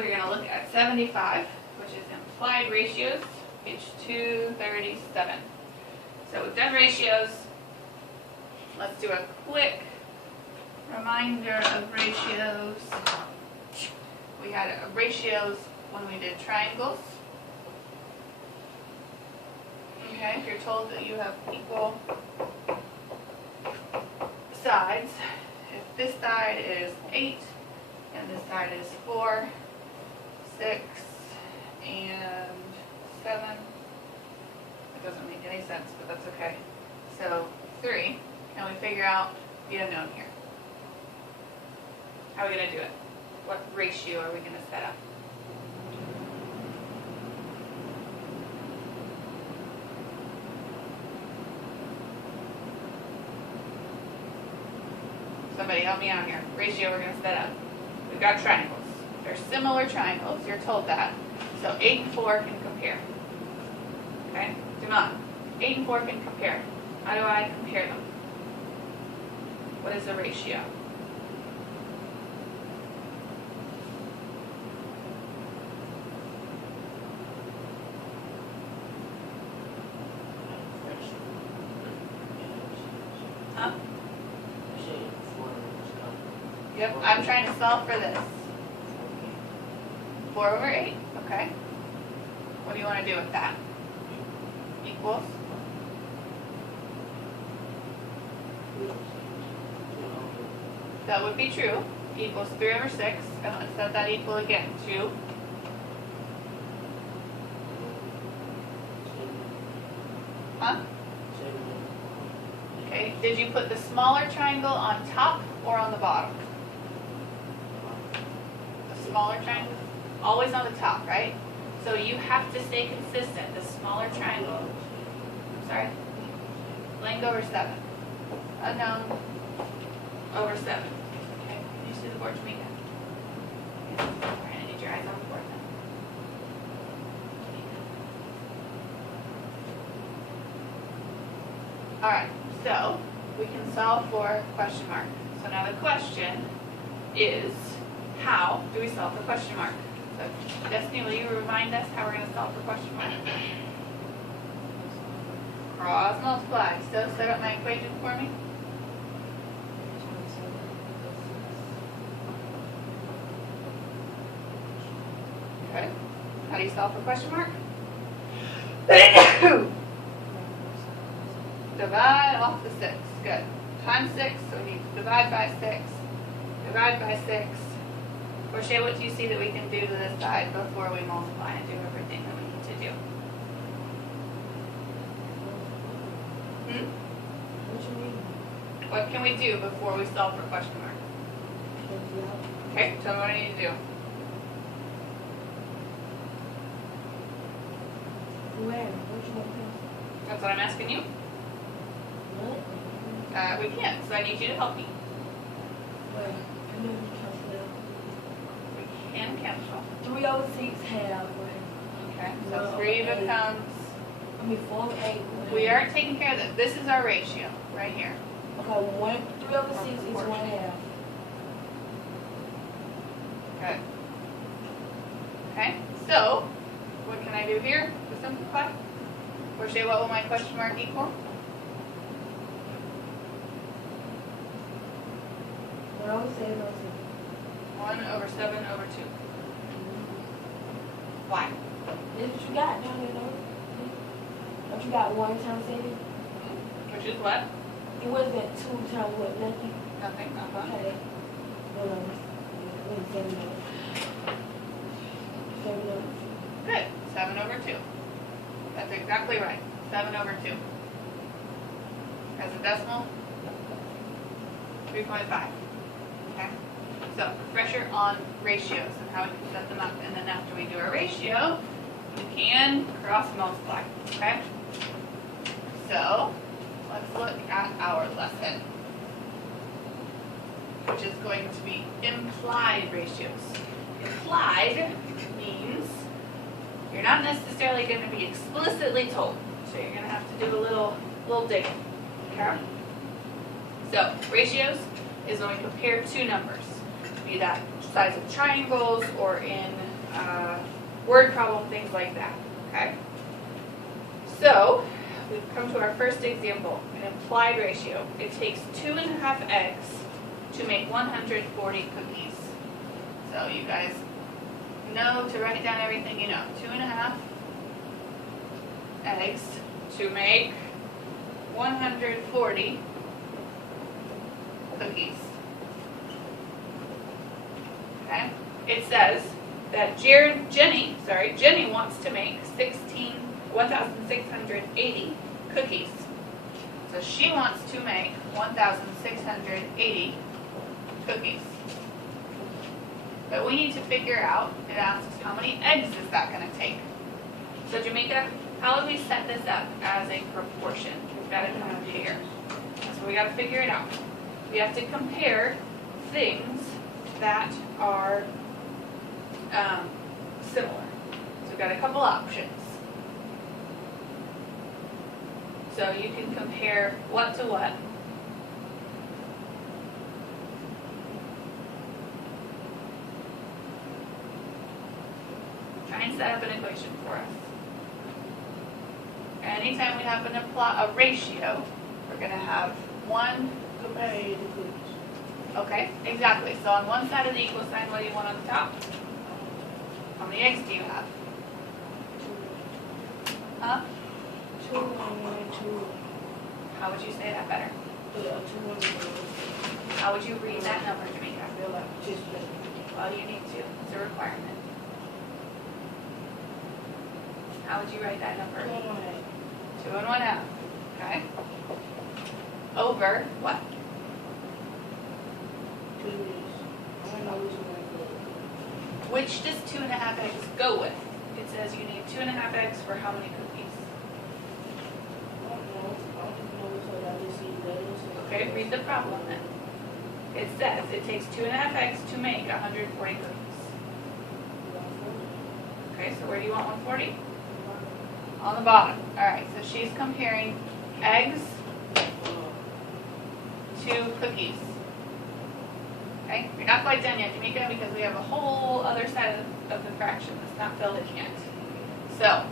we're going to look at 75, which is Implied Ratios, page 237. So we've done ratios. Let's do a quick reminder of ratios. We had ratios when we did triangles. Okay, if you're told that you have equal sides, if this side is 8 and this side is 4, 6, and 7, it doesn't make any sense, but that's okay. So 3, and we figure out the unknown here. How are we going to do it? What ratio are we going to set up? Somebody help me out here. Ratio we're going to set up. We've got triangles. They're similar triangles. You're told that. So 8 and 4 can compare. Okay? Dumont. 8 and 4 can compare. How do I compare them? What is the ratio? Huh? Yep, I'm trying to solve for this. 4 over 8, okay. What do you want to do with that? Equals? That would be true. Equals 3 over 6. And let's set that equal again. 2. Huh? Okay, did you put the smaller triangle on top or on the bottom? The smaller triangle? Always on the top, right? So you have to stay consistent. The smaller triangle. Sorry? Length over 7. Unknown over 7. Okay, can you see the board to me again? Yeah. Alright, I need your eyes on the board then. Alright, so we can solve for question mark. So now the question is, how do we solve the question mark? So Destiny, will you remind us how we're going to solve the question mark? Cross multiply. So set up my equation for me. Okay. How do you solve for question mark? Divide off the 6. Good. Times 6, so we need to divide by 6. Divide by 6. Portia, what do you see that we can do to this side before we multiply and do everything that we need to do? What you mean? What can we do before we solve for question mark? Okay, tell me what I need to do. Where? What you want to do? That's what I'm asking you. What? We can't, so I need you to help me. Where? I know you cancel out. We can cancel. 3 over 6 half. Okay, so 3 becomes... 4 over 8. We aren't taking care of this. This is our ratio, right here. Okay, 3 over 6 is 1 half. Good. Okay, so what can I do here to simplify? Portia, what will my question mark equal? 1 over 7 over 6. 1 over 7 over 2. Why? That's what you got down there, though. Don't you got 1 times 7? Which is what? It wasn't 2 times what? Nothing? Nothing. Okay. 7 over. 7 over. Good. 7 over 2. That's exactly right. 7 over 2. As a decimal, 3.5. Okay? So, refresher on ratios and how we can set them up. And then after we do our ratio, we can cross multiply. Okay? So, let's look at our lesson, which is going to be implied ratios. Implied means you're not necessarily going to be explicitly told. So you're going to have to do a little digging. Okay? So, ratios is when we compare two numbers, be that size of triangles or in word problem, things like that, okay? So, we've come to our first example, an implied ratio. It takes 2.5 eggs to make 140 cookies. So you guys know to write down everything you know. 2.5 eggs to make 140 cookies. Okay? It says that Jenny wants to make 1,680 cookies. So she wants to make 1,680 cookies. But we need to figure out, it asks how many eggs is that going to take. So Jamaica, how do we set this up as a proportion? We've got to compare. So we got to figure it out. We have to compare things that are similar. So we've got a couple options. So you can compare what to what. Try and set up an equation for us. Anytime we have a ratio, we're going to have one. Compare the cookies. Okay, exactly. So on one side of the equal sign, what do you want on the top? How many eggs do you have? Huh? 2 and 2. How would you say that better? 2 and 2. How would you read that number, Jamaica? I feel like just Well, you need to. It's a requirement. How would you write that number? 2 and 1/2. Okay. Over what? 2 is. I don't know which one. Which does 2.5 eggs go with? It says you need 2.5 eggs for how many cookies? I don't know which one. I just see those. Okay, read the problem then. It says it takes 2.5 eggs to make 140 cookies. Okay, so where do you want 140? On the bottom. Alright, so she's comparing eggs to cookies. Okay, you're not quite done yet, Jamaica, because we have a whole other side of the fraction that's not filled in yet. So,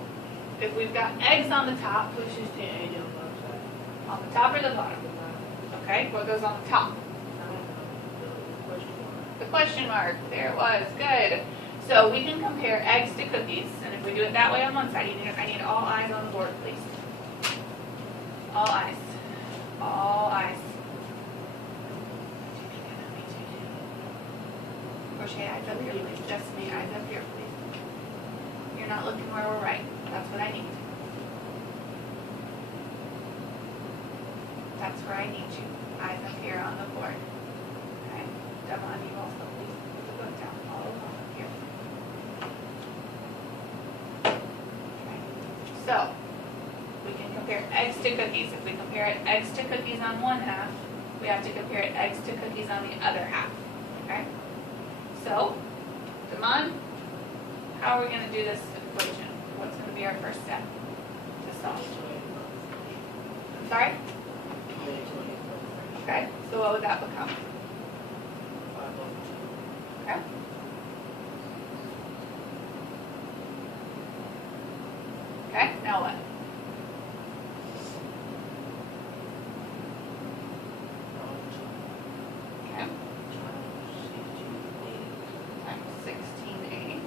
if we've got eggs on the top, Which is 10 eggs on the outside. on the top or the bottom? Okay, what goes on the top? The question mark. There it was. Good. So we can compare eggs to cookies, and if we do it that way on one side, I need all eyes on the board, please. All eyes. All eyes. Crochet eyes up here, please. Destiny, eyes up here, please. You're not looking where we're right. That's what I need. That's where I need you. Eyes up here on the board. Okay. Devon, you also please put the book down all along up here. Okay. So, we can compare eggs to cookies. If we compare it eggs to cookies on one half, we have to compare it eggs to cookies on the other half. Okay? So, Damon, how are we going to do this equation? What's going to be our first step to solve? I'm sorry? Okay, so what would that become? Okay. Okay, now what? Okay. Times 1680.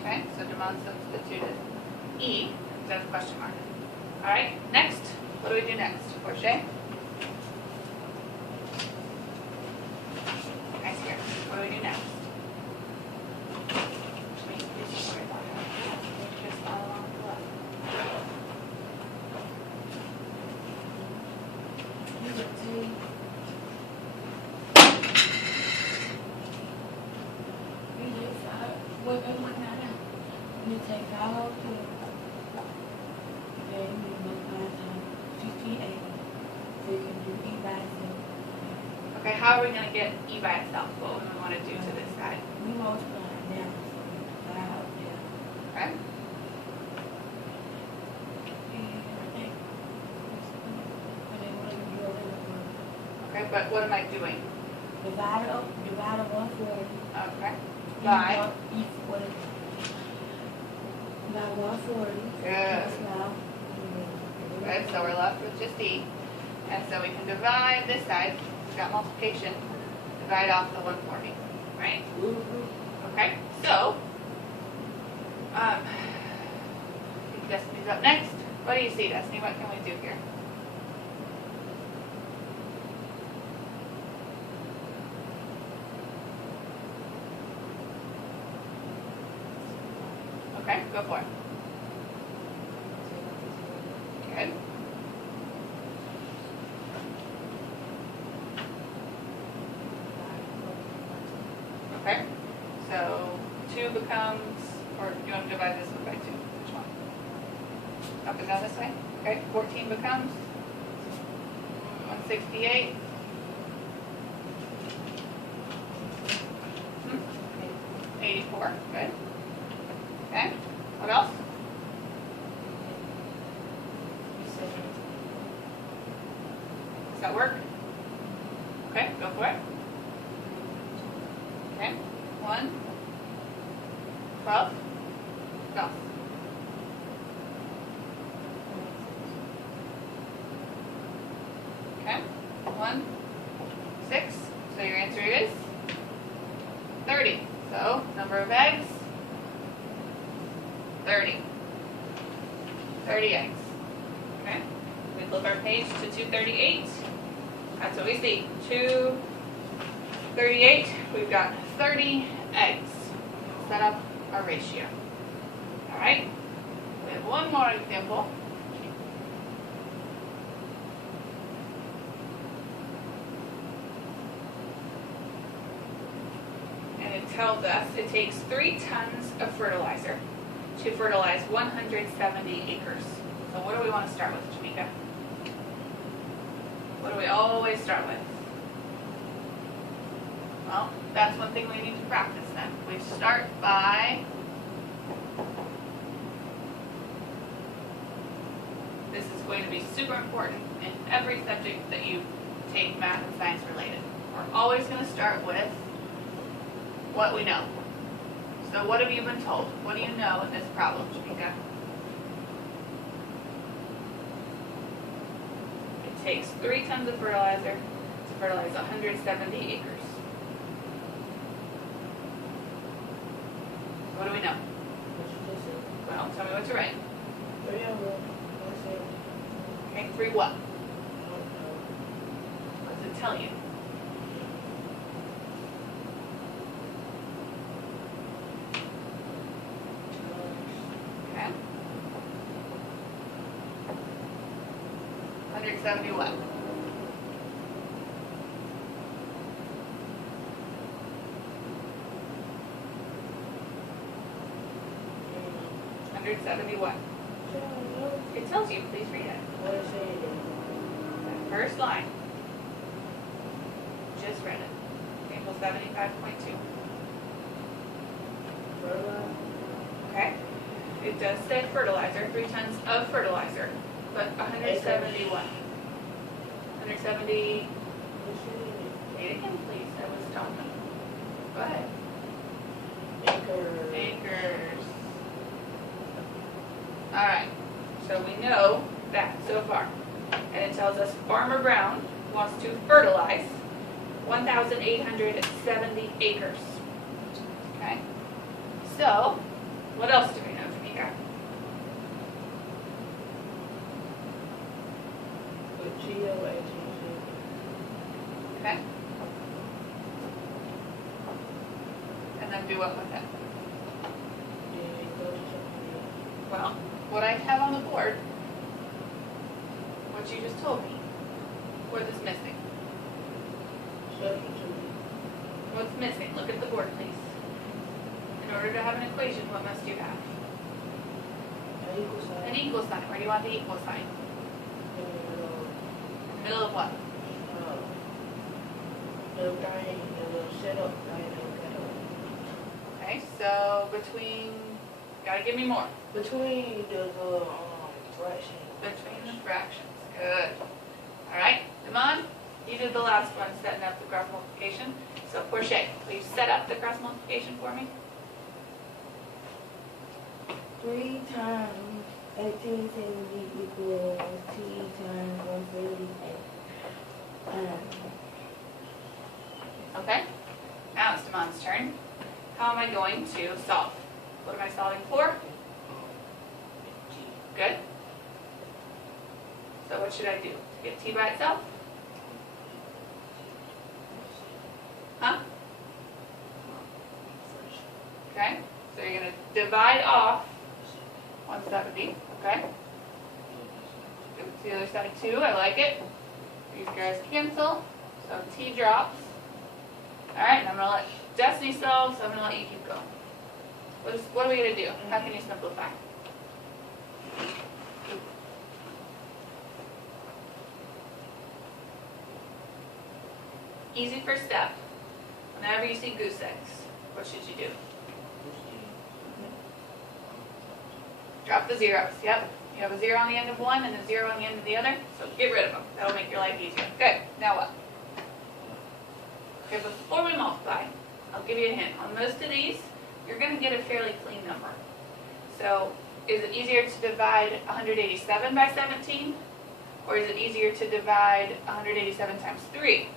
Okay, so Damon substituted E instead of question mark. Alright, next. What do we do next? Crochet? Nice here. What do we do next? Just follow along the left. You take 5 whole cubes. Then you multiply times 1580. So you can do E by itself. Okay, how are we going to get E by itself? What do we want to do to this side? We multiply it down. 5 up there. Okay? Okay, but what am I doing? Divide 140. Okay. By? Equal. By 140. Good. That's now. Good, so we're left with just E. And so we can divide this side, we've got multiplication, divide off the 140, right? Okay, so, I think Destiny's up next. What do you see, Destiny? What can we do here? Okay, go for it. Good. Okay, so 2 becomes, or you want to divide this one by 2? Which one? Up and down this way? Okay, 14 becomes 168. 84, good. Okay, what else? Does that work? Okay, go for it. Okay, 1, 12, go. Okay, 1, 6, so your answer is 30. So, number of eggs, 30. 30 eggs. Okay, we flip our page to 238. That's what we see. 238, we've got 30 eggs. Set up our ratio. All right, we have one more example. And it tells us it takes 3 tons of fertilizer to fertilize 170 acres. So what do we want to start with, Jamika? What do we always start with? Well, that's one thing we need to practice then. We start by, this is going to be super important in every subject that you take math and science related. We're always going to start with what we know. So what have you been told? What do you know in this problem, Jamika? It takes 3 tons of fertilizer to fertilize 170 acres. What do we know? Well, tell me what to write. Okay, 3 what? What does it tell you? Okay. 170 what? What? It tells you, please read it. That first line. Just read it. Equals 75.2. Okay. It does say fertilizer, 3 tons of fertilizer, but 170 what? 170. Say it again, please. I was talking. Go ahead. Acres. All right, so we know that so far. And it tells us Farmer Brown wants to fertilize 1,870 acres. Okay, so what else do we know, Tamika? Okay. And then do what with it? Well, what I have on the board, what you just told me, what is missing? What's missing? Look at the board, please. In order to have an equation, what must you have? An equal sign. Where do you want the equal sign? In the middle of what? Okay, so between, gotta give me more. Between the fractions. Between the fractions. Good. All right, come on. You did the last one, setting up the cross multiplication. So Portia, will you set up the cross multiplication for me? 3 times 1870 equals T times 178. Okay. Now it's Damon's turn. How am I going to solve? What am I solving for? Good. So what should I do? To get T by itself? Huh? Okay. So you're going to divide off 170. Okay. Give it to the other side too. I like it. These guys cancel. So T drops. Alright, and I'm going to let Destiny solve, so I'm going to let you keep going. What are we going to do? How can you simplify? Easy first step. Whenever you see goose eggs, what should you do? Drop the zeros. Yep. You have a 0 on the end of one and a 0 on the end of the other, so get rid of them. That'll make your life easier. Good. Now what? Okay, before we multiply, I'll give you a hint. On most of these, you're going to get a fairly clean number. So, is it easier to divide 187 by 17? Or is it easier to divide 187 times 3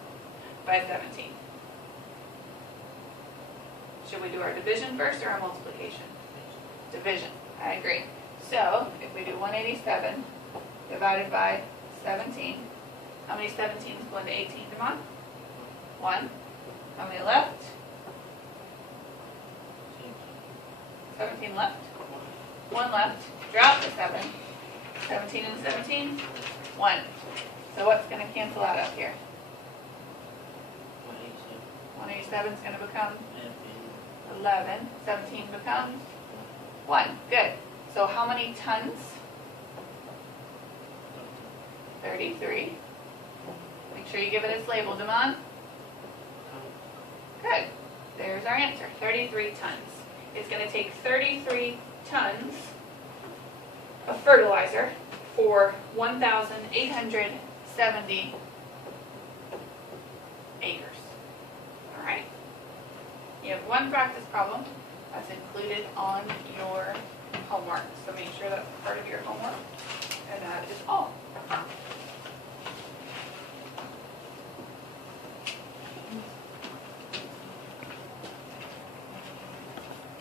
by 17? Should we do our division first or our multiplication? Division. I agree. So, if we do 187 divided by 17, how many 17s go into 18, Damon? 1. How many left? 17 left. 1 left. Drop the 7. 17 and 17. 1. So what's going to cancel out up here? 187 is going to become 11. 17 becomes 1. Good. So how many tons? 33. Make sure you give it its label, Damon. Good. There's our answer. 33 tons. It's going to take 33 tons of fertilizer for 1,870 acres. All right. You have one practice problem that's included on your homework. So make sure that's part of your homework. And that is all.